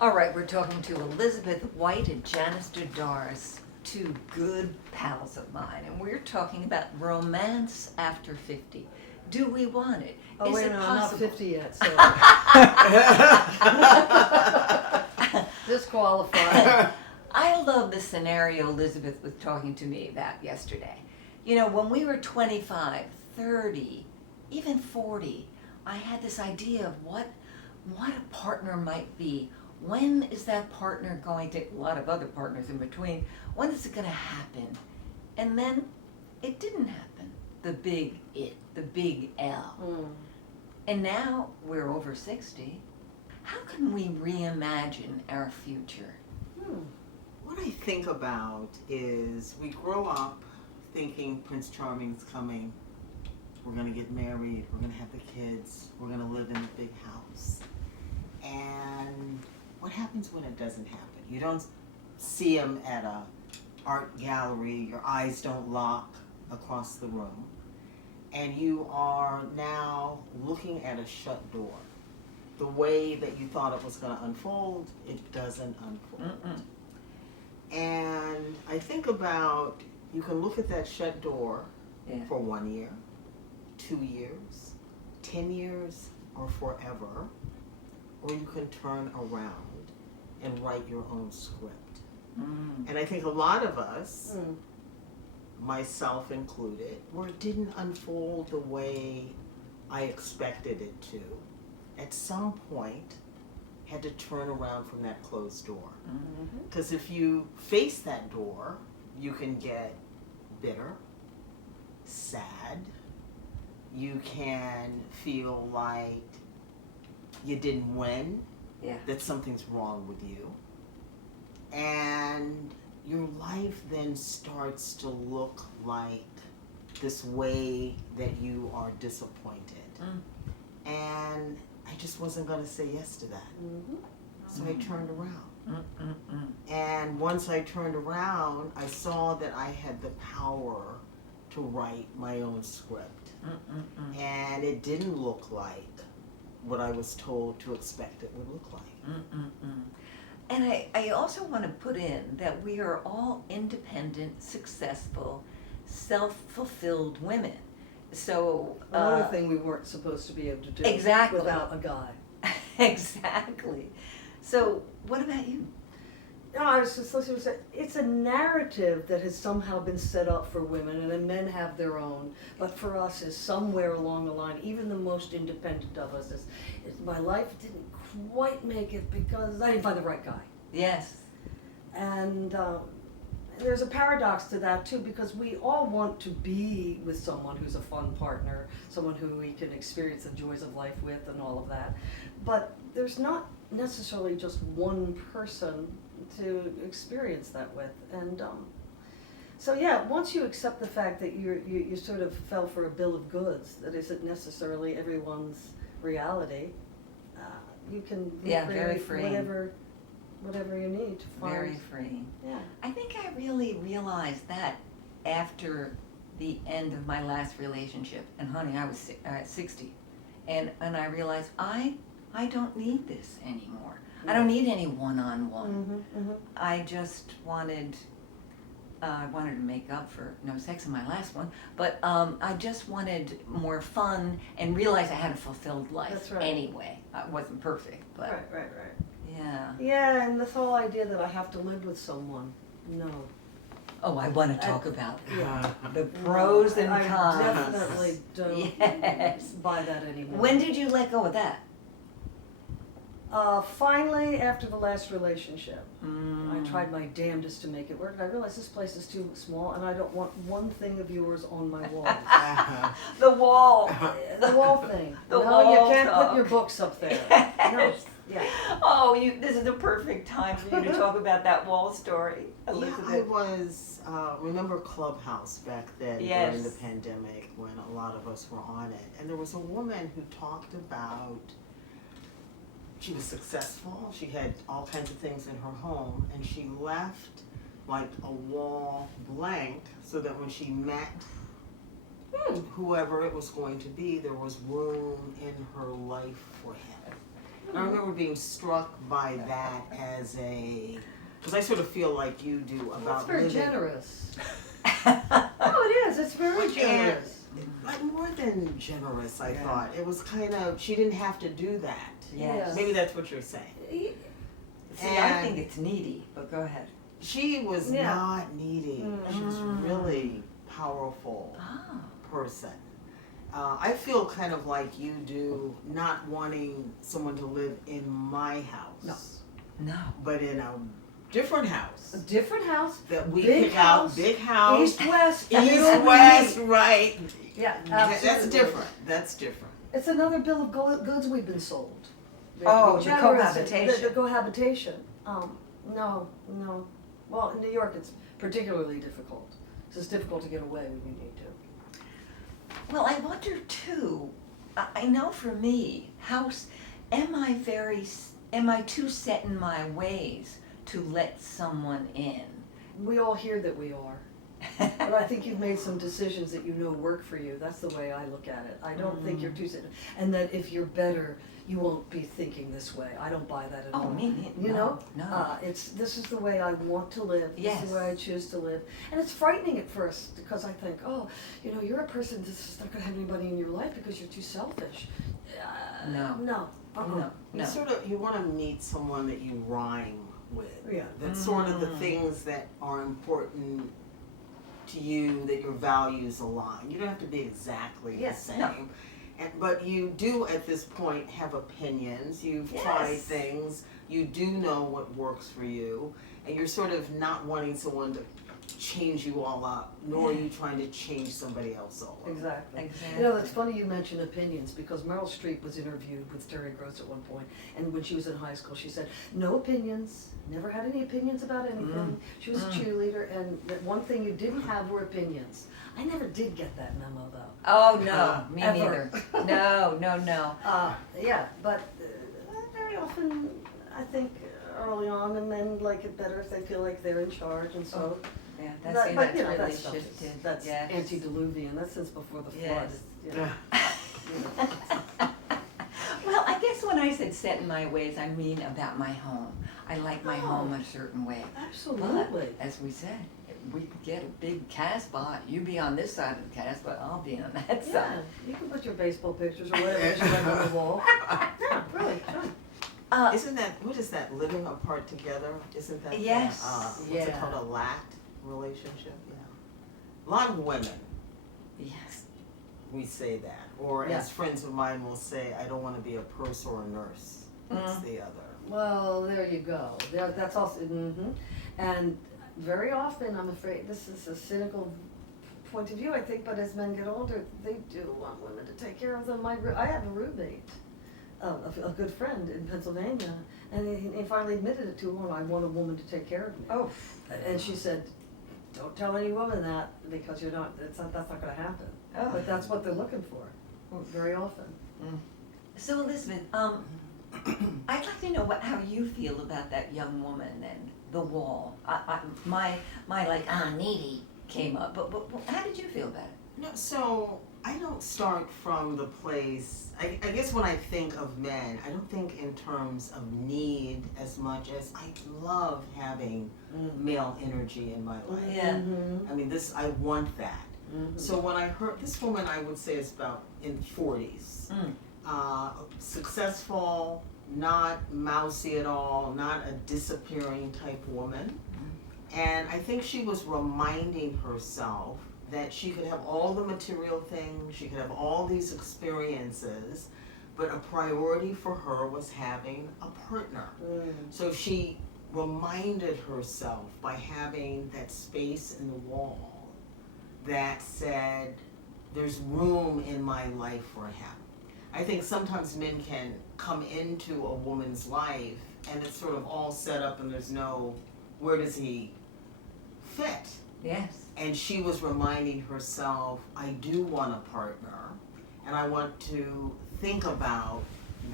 All right, we're talking to Elizabeth White and Janice Dodars, two good pals of mine, and we're talking about romance after 50. Do we want it? Oh, Is wait a it minute, I'm not possible? 50 yet, so. Disqualified. I love the scenario Elizabeth was talking to me about yesterday. You know, when we were 25, 30, even 40, I had this idea of what a partner might be. When is that partner going to, a lot of other partners in between, when is it going to happen? And then it didn't happen. The big L. And now we're over 60. How can we reimagine our future? What I think about is we grow up thinking Prince Charming's coming. We're going to get married. We're going to have the kids. We're going to live in a big house. And what happens when it doesn't happen? You don't see him at a art gallery. Your eyes don't lock across the room. And you are now looking at a shut door. The way that you thought it was going to unfold, it doesn't unfold. And I think about, you can look at that shut door for 1 year, 2 years, 10 years, or forever, or you can turn around and write your own script. And I think a lot of us, myself included, where it didn't unfold the way I expected it to, at some point had to turn around from that closed door. Because if you face that door, you can get bitter, sad, you can feel like you didn't win, that something's wrong with you. And your life then starts to look like this way that you are disappointed. And I just wasn't going to say yes to that. So I turned around. And once I turned around, I saw that I had the power to write my own script. And it didn't look like what I was told to expect it would look like. And I also want to put in that we are all independent, successful, self-fulfilled women. So Another thing we weren't supposed to be able to do without a guy. Exactly. So what about you? No, I was just listening to say, it's a narrative that has somehow been set up for women, and then men have their own. But for us, is somewhere along the line, even the most independent of us, is my life didn't quite make it because I didn't find the right guy. Yes. And there's a paradox to that too, because we all want to be with someone who's a fun partner, someone who we can experience the joys of life with and all of that. But there's not necessarily just one person to experience that with. And so yeah, once you accept the fact that you sort of fell for a bill of goods that isn't necessarily everyone's reality, you can very free. Whatever you need to find. Very free. Yeah. I think I really realized that after the end of my last relationship. And honey, I was 60. And I realized I don't need this anymore. I don't need any one-on-one. I just wanted to make up for no sex in my last one, but I just wanted more fun and realized I had a fulfilled life. That's right. Anyway. I wasn't perfect, but Right. yeah. Yeah, and this whole idea that I have to live with someone, no. Oh, I want to talk about Yeah. the pros and cons. I definitely don't buy that anymore. When did you let go of that? Finally, after the last relationship, I tried my damnedest to make it work. I realized this place is too small, and I don't want one thing of yours on my wall. The wall. The wall thing. The no, wall you can't talk. put your books up there. Yes. No. Yeah. Oh, this is the perfect time for you to talk about that wall story, Elizabeth. Yeah, I was, remember Clubhouse back then during the pandemic when a lot of us were on it. And there was a woman who talked about, she was successful, she had all kinds of things in her home, and she left like a wall blank so that when she met whoever it was going to be, there was room in her life for him. And I remember being struck by that as because I sort of feel like you do about It's very living. generous. Oh, it is. It's very generous. Like more than generous, I Yeah. thought. It was kind of, she didn't have to do that. Yes. Maybe that's what you're saying. See, I think it's needy, but go ahead. She was Yeah. not needy. She was really powerful Ah. person. I feel kind of like you do, not wanting someone to live in my house. No. But in a different house. A different house. That we Big pick house, out, big house. East, west. East, middle, west, right. right. Yeah, That's absolutely. different. That's different. It's another bill of goods we've been sold. Oh, the Generous, cohabitation. The cohabitation. No. Well, in New York, it's particularly difficult. It's just difficult to get away when you need to. Well, I wonder too, I know for me, am I too set in my ways to let someone in? We all hear that we are. But I think you've made some decisions that you know work for you. That's the way I look at it. I don't think you're too set. And that if you're better, you won't be thinking this way. I don't buy that at all. Oh, me neither. You know? No. This is the way I want to live. This Yes. is the way I choose to live. And it's frightening at first because I think, oh, you're a person that's not going to have anybody in your life because you're too selfish. No. No. Uh-uh. No. You want to meet someone that you rhyme with. Yeah. That's sort of the things that are important to you, that your values align. You don't have to be exactly the Yes, same. no. But you do at this point have opinions. You've Yes. tried things. You do know what works for you. And you're sort of not wanting someone to change you all up, nor are you trying to change somebody else all over. Exactly. Exactly. It's funny you mention opinions because Meryl Streep was interviewed with Terry Gross at one point, and when she was in high school, she said, no opinions, never had any opinions about anything. She was a cheerleader, and that one thing you didn't have were opinions. I never did get that memo though. Oh, no, me Ever. neither. No. Yeah, but very often, I think early on, and men like it better if they feel like they're in charge, and so. Yeah, But, that's that really stuff shifted. that's Yes. antediluvian. That's since before the flood. Yes. It's. Well, I guess when I said set in my ways, I mean about my home. I like my home a certain way. Absolutely. But, as we said, if we get a big Casbah, you be on this side of the Casbah, I'll be on that Yeah, side. you can put your baseball pictures or whatever you like on the wall. Yeah, really, sure. Isn't that, what is that, living apart together? Isn't that Yes. what's it called, a lacked relationship? Yeah. A lot of women, Yes. we say that. Or Yeah. as friends of mine will say, I don't want to be a purse or a nurse. That's the other. Well, there you go. That's also, and very often, I'm afraid, this is a cynical point of view, I think, but as men get older, they do want women to take care of them. I have a roommate, a good friend in Pennsylvania, and he finally admitted it to her, I want a woman to take care of me. Oh. And she said, don't tell any woman that, because that's not gonna happen. Oh. But that's what they're looking for, very often. So Elizabeth, I'd like to know how you feel about that young woman and the wall. My needy came up, but how did you feel about it? No, so I don't start from the place, I guess when I think of men, I don't think in terms of need as much as I love having male energy in my life. Yeah. I mean, I want that. So when I heard, this woman I would say is about in 40s, successful, not mousy at all, not a disappearing type woman. And I think she was reminding herself that she could have all the material things, she could have all these experiences, but a priority for her was having a partner. So she reminded herself by having that space in the wall that said, there's room in my life for him. I think sometimes men can come into a woman's life and it's sort of all set up and there's no, where does he fit? Yes. And she was reminding herself, I do want a partner, and I want to think about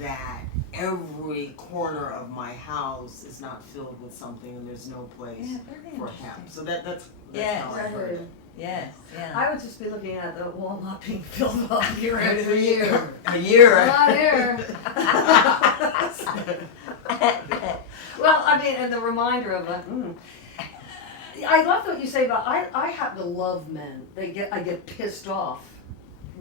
that every corner of my house is not filled with something and there's no place for him. So that's Yes. how I heard it. Yes, yeah. I would just be looking at the wall not being filled up year after year. A year. Not here. Well, I mean, and the reminder of it. I love what you say about I happen to love men. I get pissed off,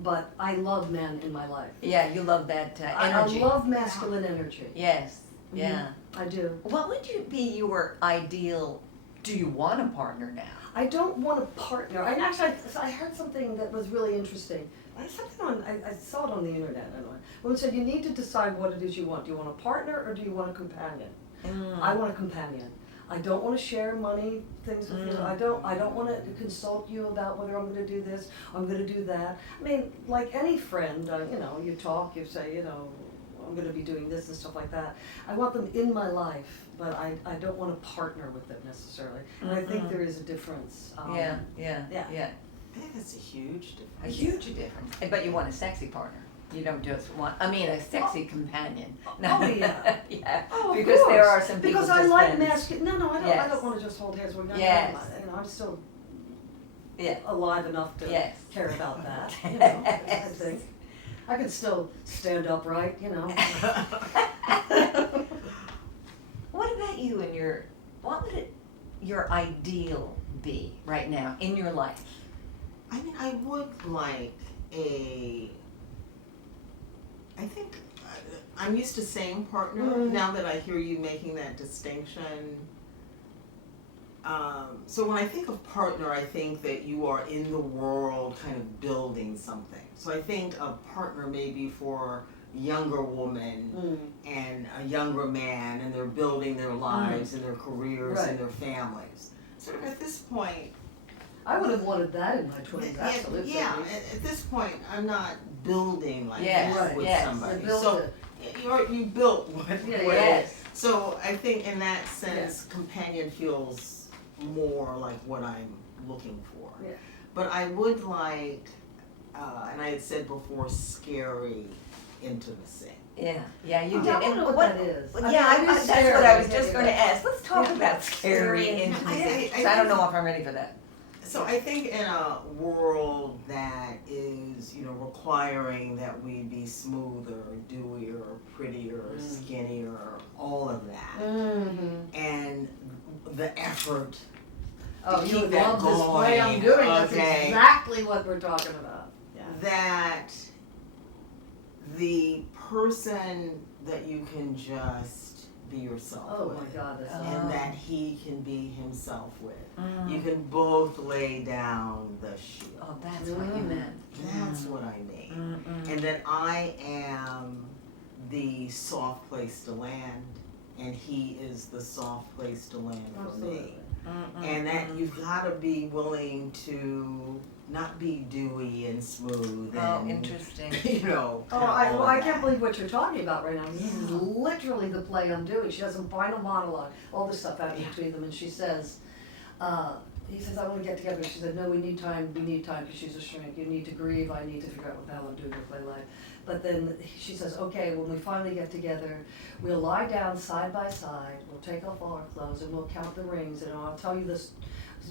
but I love men in my life. Yeah, you love that energy. I love masculine energy. Yes, yeah. I do. What would you be your ideal? Do you want a partner now? I don't want a partner. And actually, I heard something that was really interesting. I saw it on the internet. I don't know. One said you need to decide what it is you want. Do you want a partner or do you want a companion? I want a companion. I don't want to share money, things with you. I don't want to consult you about whether I'm going to do this, I'm going to do that. I mean, like any friend, you talk, you say, I'm going to be doing this and stuff like that. I want them in my life, but I don't want to partner with them necessarily. And I think there is a difference. Yeah. I think that's a huge difference. A huge difference. But you want a sexy partner. You don't just want, a sexy companion. No. Oh, yeah. Yeah. Oh, of because there course. are some people Because I just like friends. masculine. No, I don't. Yes. I don't want to just hold hands. We're not. Yes. I'm still Yeah. alive enough to Yes. care about that. I Yes. think I can still stand upright. What about you and what would your ideal be right now in your life? I mean, I would like I think I'm used to saying partner. Now that I hear you making that distinction. So when I think of partner, I think that you are in the world kind of building something. So I think a partner maybe for a younger woman and a younger man, and they're building their lives and their careers and their families. Sort of at this point, I would have wanted that in my 20s, absolutely. Yeah, at this point, I'm not building like Yes, this with yes. somebody. You built So it. you built what Yes. So I think in that sense, companion feels more like what I'm looking for. Yeah. But I would like, and I had said before, scary intimacy. Yeah, you I did. don't know what that is. Well, I yeah, mean, it is that's what scary. I was just going to ask. Let's talk Yeah. about scary Scary intimacy. I 'Cause I don't know if I'm ready for that. So I think in a world that is, requiring that we be smoother, dewier, prettier, skinnier, all of that, and the effort. Oh, to you keep would that love this play I'm going, doing. That's okay. exactly what we're talking about. Yeah. That the person that you can just be yourself Oh with. my God, that's And that he can be himself with. You can both lay down the shield. Oh, that's what you meant. That's what I mean. And that I am the soft place to land, and he is the soft place to land for me. And that you've got to be willing to not be dewy and smooth. Oh, and, interesting. Oh, I can't believe what you're talking about right now. This is literally the play I'm doing. She has a final monologue, all this stuff happening between them, and she says, he says, I want to get together. She said, no, we need time, because she's a shrink. You need to grieve, I need to figure out what the hell I'm doing with my life. But then she says, okay, when we finally get together, we'll lie down side by side, we'll take off all our clothes, and we'll count the rings, and I'll tell you this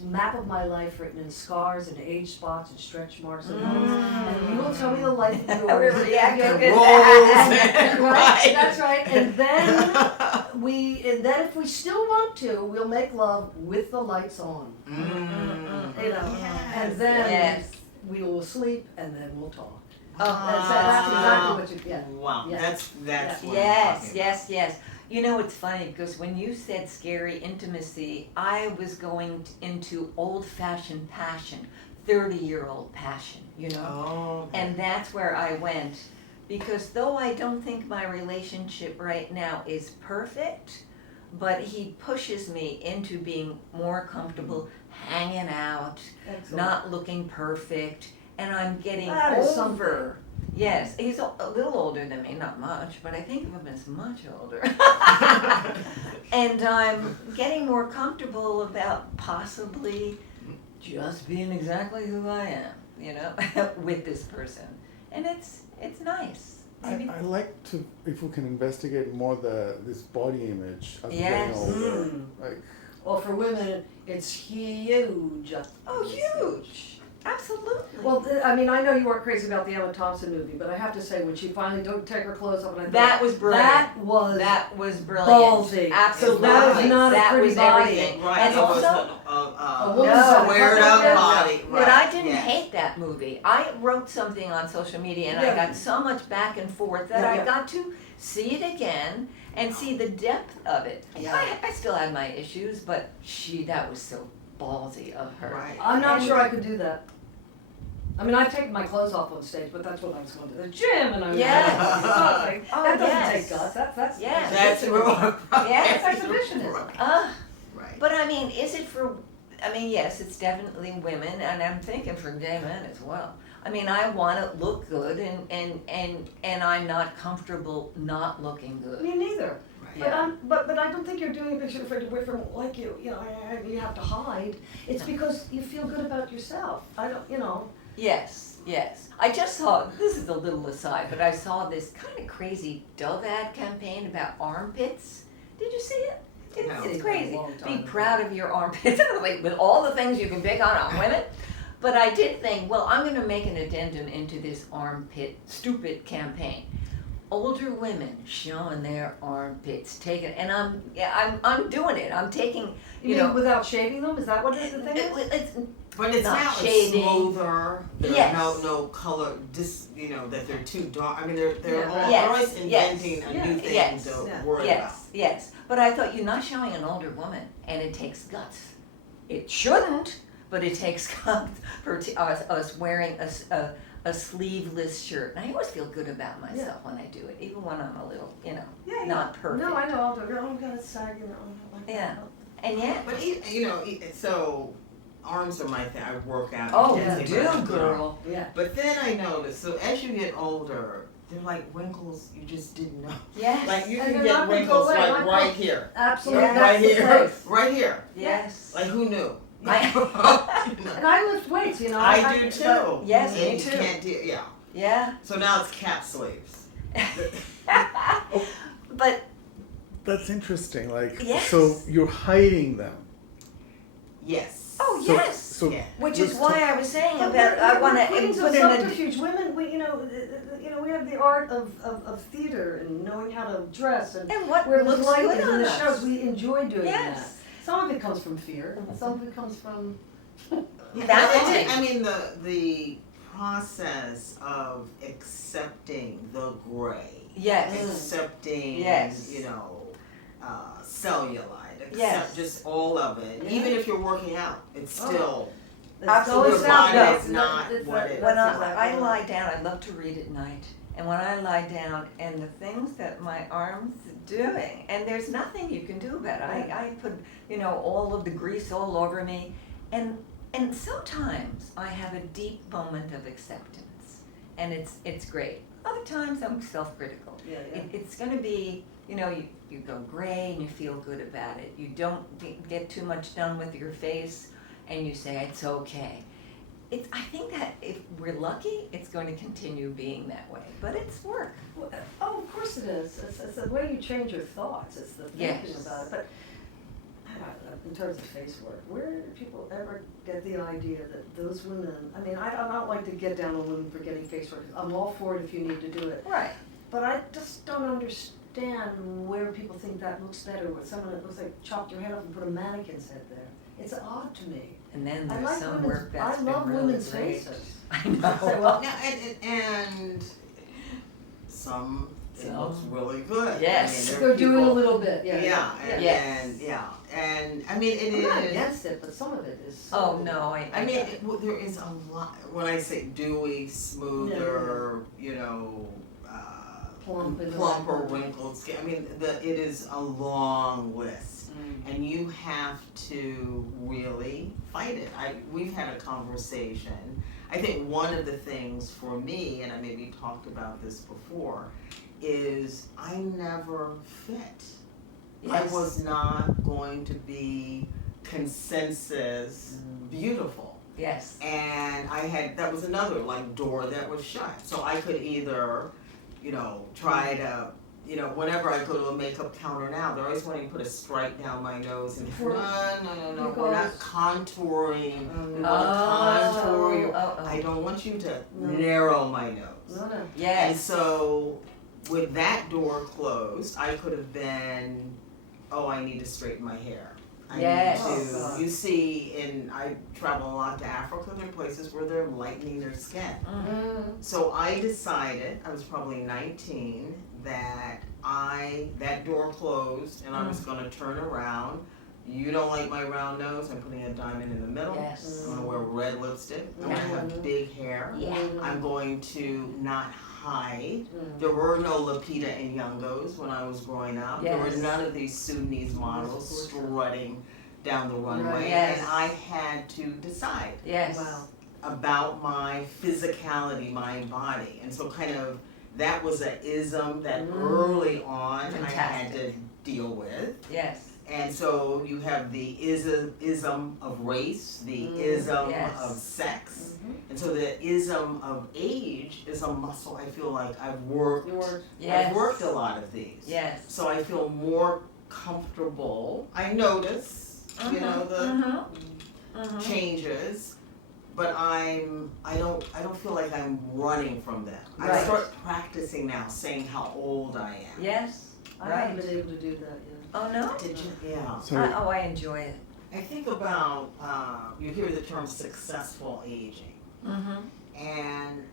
map of my life written in scars and age spots and stretch marks and holes. And you will tell me the life of yours. Right, that's right. And then if we still want to, we'll make love with the lights on. And then we will sleep and then we'll talk. That's exactly what you. Wow, Yes. that's what I'm Yes, talking yes, yes. It's funny because when you said scary intimacy, I was going into old-fashioned passion, 30-year-old passion, Oh. And that's where I went. Because though I don't think my relationship right now is perfect, but he pushes me into being more comfortable, hanging out, Excellent. not looking perfect, and I'm getting That is over. Yes, he's a little older than me, not much, but I think of him as much older. And I'm getting more comfortable about possibly just being exactly who I am, with this person. And it's nice. I like to, if we can investigate more this body image as we're Yes. getting older. Like, Well, for women, it's huge. Oh, huge. Absolutely. Well, I mean, I know you weren't crazy about the Emma Thompson movie, but I have to say, when she finally don't take her clothes off, and I thought that was brilliant. That was brilliant. ballsy. Absolutely. That is not a that pretty was body. everything. Right. And It was also, a woman's No. squared up body. Right. but I didn't yes. hate that movie. I wrote something on social media, and I Yeah. got so much back and forth that I got to see it again and see the depth of it. Yeah. I still had my issues, but that was so ballsy of her. Right. I'm not And- sure I could do that. I mean, I've taken my clothes off on stage, but that's when I was going to the gym, and I was Yes. like, Oh, that doesn't yes. take guts. That's Yes. That's right. Yes. That's exhibitionism. Right. Right. But I mean, is it for? I mean, yes, it's definitely women, and I'm thinking for gay men as well. I mean, I want to look good, and I'm not comfortable not looking good. Me neither. Right. But I don't think you're doing it because you're afraid the boyfriend won't like you. You know, you have to hide. It's because you feel good about yourself. I don't, you know. Yes, yes. I just saw, this is a little aside, but I saw this kind of crazy Dove ad campaign about armpits. Did you see it? No. It's A crazy. long time Be ago. proud of your armpits, like with all the things you can pick on women. But I did think, well, I'm going to make an addendum into this armpit stupid campaign. Older women showing their armpits, taking, and I'm doing it. I'm taking, You mean without shaving them? Is that what the thing is? it's But it's not now shading. it's smoother. There's Yes. no color. That they're too dark. I mean, they're Yeah. Yes. always inventing Yes. a new thing Yes. to Yeah. worry about. Yes. But I thought you're not showing an older woman, and it takes guts. It shouldn't, but it takes guts for us wearing a sleeveless shirt. And I always feel good about myself when I do it, even when I'm a little, not perfect. No, I know. I'll do it. Oh, God, it's sag, like Yeah. that. And yet, But so arms are my thing. I work out. oh, I can't you say do, much, girl. Yeah. But then I noticed. So as you get older, they're like wrinkles you just didn't know. Yes. Like you And can they're not get gonna wrinkles go away. like right here. Absolutely. Yeah. That's Right the here. place. Right here. Yes. Like who knew? I- You know. And I lift weights, I do too. Yes, And me you too. Can't do, yeah. Yeah. So now it's cap sleeves. But That's interesting. Like, Yes. so you're hiding them. Yes. oh So, yes. So Yeah. Which is let's why talk- I was saying But about I want to putting some put in a. subterfuge. Women, we have the art of theater and knowing how to dress and And what where the looks light good is in on the us. shows. We enjoy doing that. Yes. Some of it comes from fear. Some of it comes from. Yeah, Vanity. I mean the process of accepting the gray, Yes. accepting Yes. cellulite, accept Yes. just all of it. Yeah. Even if you're working out, it's Oh. still Absolutely. It's your always body out is there. not It's what that- it When that's I exactly lie down, I love to read at night. And when I lie down, and the things that my arms are doing, and there's nothing you can do about it. I put, all of the grease all over me, and sometimes I have a deep moment of acceptance, and it's great. Other times I'm self-critical. Yeah. It's going to be, you go gray and you feel good about it. You don't get too much done with your face, and you say it's okay. I think that if we're lucky, it's going to continue being that way, but it's work. Oh, of course it is. It's the way you change your thoughts. It's the thinking Yes. about it. But in terms of face work, where do people ever get the idea that those women? I mean, I don't like to get down on women for getting face work. I'm all for it if you need to do it. Right. But I just don't understand where people think that looks better with someone that looks like chopped your head off and put a mannequin's head there. It's odd to me. And then I there's like some women's. work that's I love been really women's great. faces. I know. Say, well, now and some it Some. looks really good. Yes. I mean, there are they're doing a people- little bit. Yeah. Yes. And I mean it I'm not is. against it, but some of it is. So Oh no, I mean, there is a lot. When I say dewy, smoother, Plump and plumper, wrinkly. wrinkled skin. I mean, it is a long list, and you have to really fight it. We've had a conversation. I think one of the things for me, and I maybe talked about this before, is I never fit. I Yes. was not going to be consensus beautiful. Yes. And that was another door that was shut. So I could either, try to you know, whenever I go to a makeup counter now, they're always wanting to put a stripe down my nose, and no, we're not contouring. We want to contour your. I don't want you to narrow my nose. Yes. And so, with that door closed, I could have been, oh, I need to straighten my hair. I Yes. need to. You see, and I travel a lot to Africa. There are places where they're lightening their skin. So I decided, I was probably 19, that that door closed and I was going to turn around. You don't like my round nose, I'm putting a diamond in the middle. Yes. I'm going to wear red lipstick. I'm going to have big hair. Yeah. I'm going to not hide. There were no Lupita and Nyong'os when I was growing up. There were Yes. none of these Sudanese models strutting down the runway. Right. Yes. And I had to decide Yes. Wow. about my physicality, my body. And so kind of that was an ism that early on I had to deal with. Yes. And so you have the ism of race, the ism Yes. of sex. And so the ism of age is a muscle I feel like I've worked Yes. I've worked a lot of these. Yes. So I feel more comfortable. I notice, you know, the changes, but I don't feel like I'm running from them. I Right. start practicing now, saying how old I am. Yes. I haven't been able to do that yet. Oh no. Did you? Yeah. So I enjoy it. I think about you hear the term successful aging, and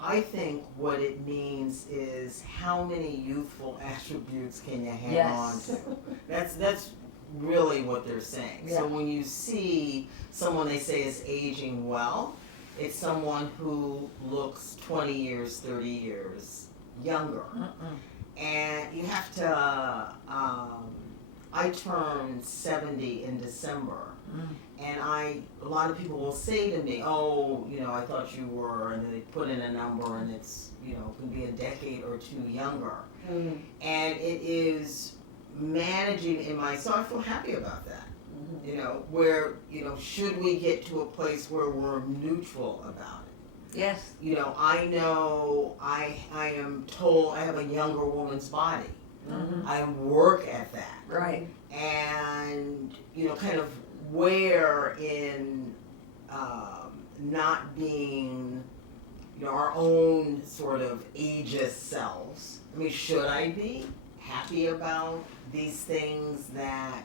I think what it means is how many youthful attributes can you hang on Yes. to? That's really what they're saying. Yeah. So when you see someone they say is aging well, it's someone who looks 20 years, 30 years younger. And you have to, I turned 70 in December. And a lot of people will say to me, oh, you know, I thought you were, and then they put in a number and it's, you know, can be a decade or two younger. And it is managing in my, so I feel happy about that. You know, where, you know, should we get to a place where we're neutral about it? Yes. You know I am told I have a younger woman's body. I work at that. Right. And, you know, kind of where in not being, you know, our own sort of ageist selves. I mean, should I be happy about these things that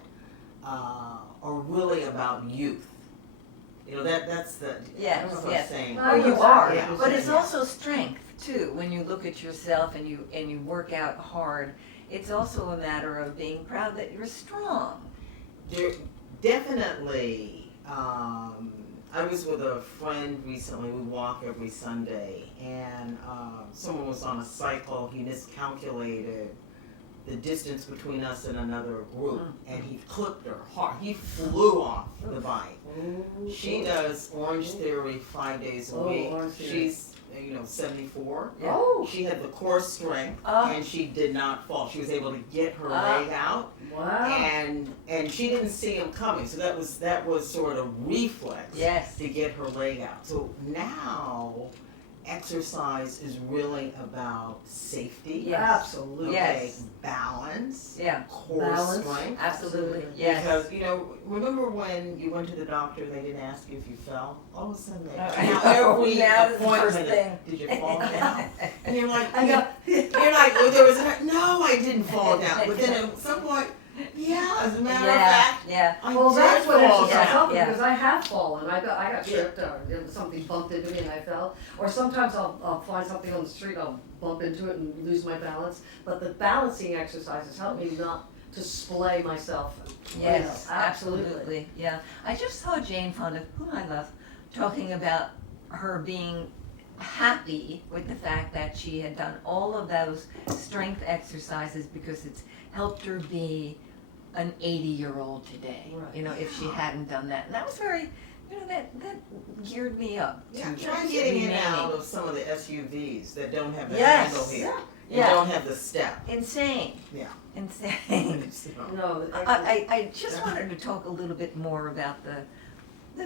are really about youth? You know, that's the, I don't know if I'm saying. Oh, you are. Yeah. But it's also strength too. When you look at yourself and you work out hard, it's also a matter of being proud that you're strong. There definitely. I was with a friend recently. We walk every Sunday, and someone was on a cycle. He miscalculated the distance between us and another group, and he clipped her hard. He flew off the bike. She does Orange Theory 5 days a week. She's, you know, 74. Yeah. She had the core strength, and she did not fall. She was able to get her leg out, and she didn't see him coming. So that was sort of reflex to get her leg out. So now exercise is really about safety. Yes. Absolutely. Okay, balance. Core Balance. strength. Absolutely. Yes. Because, you know, remember when you went to the doctor, they didn't ask you if you fell? All of a sudden they now every Now it's the first appointment, thing. did you fall down? And you're like, I know. you're like, well, there was no, I didn't fall down. But then at some point, yeah, as a matter of fact, I Well, that's did what fall exercise down. helped me, because I have fallen. I got tripped, or something bumped into me and I fell. Or sometimes I'll find something on the street, I'll bump into it and lose my balance. But the balancing exercises help me not to splay myself. Yes, You know, absolutely. Yeah. I just saw Jane Fonda, whom I love, talking about her being happy with the fact that she had done all of those strength exercises because it's helped her be an 80-year-old today. Right. You know, if she hadn't done that. And that was very, you know, that geared me up. Yeah, to try getting in and out of some of the SUVs that don't have the Yes. handle here. Yeah. And don't have the step. Insane. Yeah. Insane. No, I just wanted to talk a little bit more about the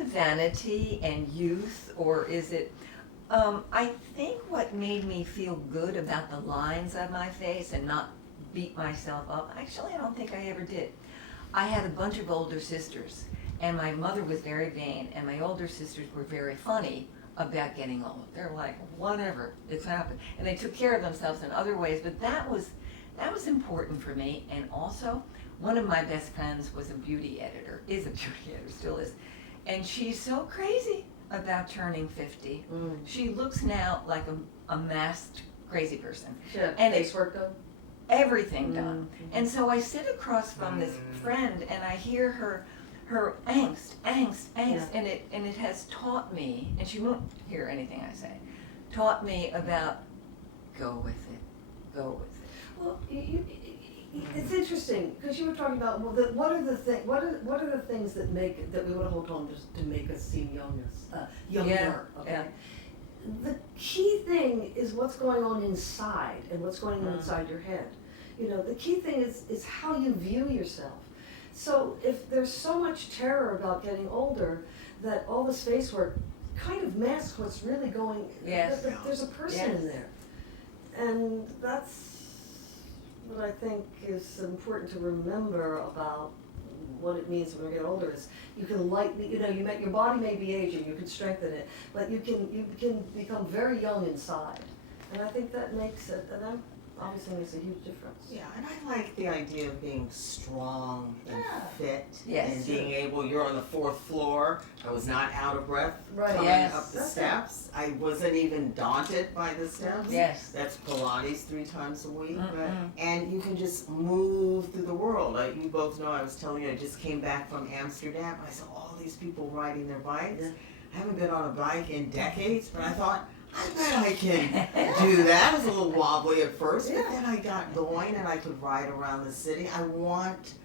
vanity and youth, or is it, I think what made me feel good about the lines on my face and not beat myself up. Actually, I don't think I ever did. I had a bunch of older sisters, and my mother was very vain, and my older sisters were very funny about getting old. They're like, whatever, it's happened. And they took care of themselves in other ways, but that was important for me. And also, one of my best friends was a beauty editor, is a beauty editor, still is. And she's so crazy about turning 50. She looks now like a masked crazy person. She had And face work done? Everything done. And so I sit across from this friend and I hear her angst, Yeah. and it has taught me, and she won't hear anything I say, taught me about go with it. Well, it's interesting because you were talking about what are the things that we want to hold on to make us seem younger. Yeah, Okay. yeah. The key thing is what's going on inside and what's going on inside your head. You know, the key thing is how you view yourself. So if there's so much terror about getting older that all this face work kind of masks what's really going. Yes. There's a person Yes. in there, and that's what I think is important to remember about what it means when we get older. Is you can your body may be aging, you can strengthen it, but you can become very young inside, and I think that makes it. And that obviously makes a huge difference. Yeah, and I like the idea of being strong and fit Yes. and being able, you're on the 4th floor, I was not out of breath Right. coming Yes. up the That's steps. I wasn't even daunted by the steps. Yes. That's Pilates 3 times a week. Mm-mm. And you can just move through the world. You both know, I was telling you, I just came back from Amsterdam. I saw all these people riding their bikes. Yeah. I haven't been on a bike in decades, but I thought, I bet I can do that. It was a little wobbly at first, but then I got going and I could ride around the city. I want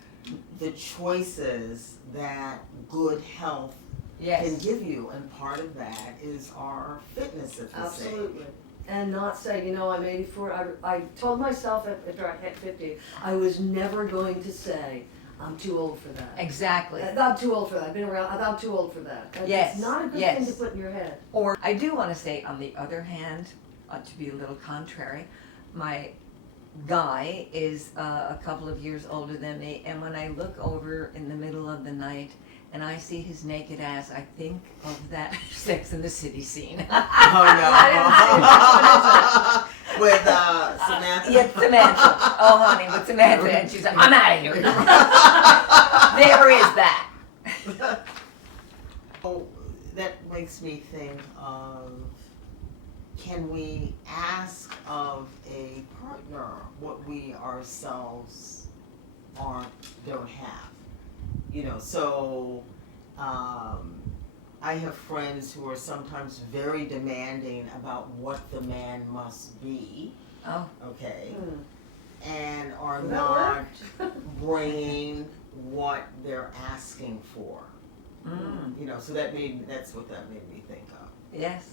the choices that good health Yes. can give you, and part of that is our fitness at this age. Absolutely. And not say, I'm 84. I told myself after I hit 50, I was never going to say, I'm too old for that. Exactly. I'm too old for that. I've been around, I'm too old for that. Yes, It's not a good yes. thing to put in your head. Or I do want to say, on the other hand, to be a little contrary, my guy is a couple of years older than me, and when I look over in the middle of the night and I see his naked ass, I think of that Sex and the City scene. Oh no. With Samantha. Yeah, Samantha. Oh, honey, with Samantha, and she's like, I'm out of here. There is that. Oh, that makes me think of, can we ask of a partner what we ourselves don't have? So I have friends who are sometimes very demanding about what the man must be, Oh, okay, and are Does that not bringing what they're asking for. So that's what that made me think of. yes.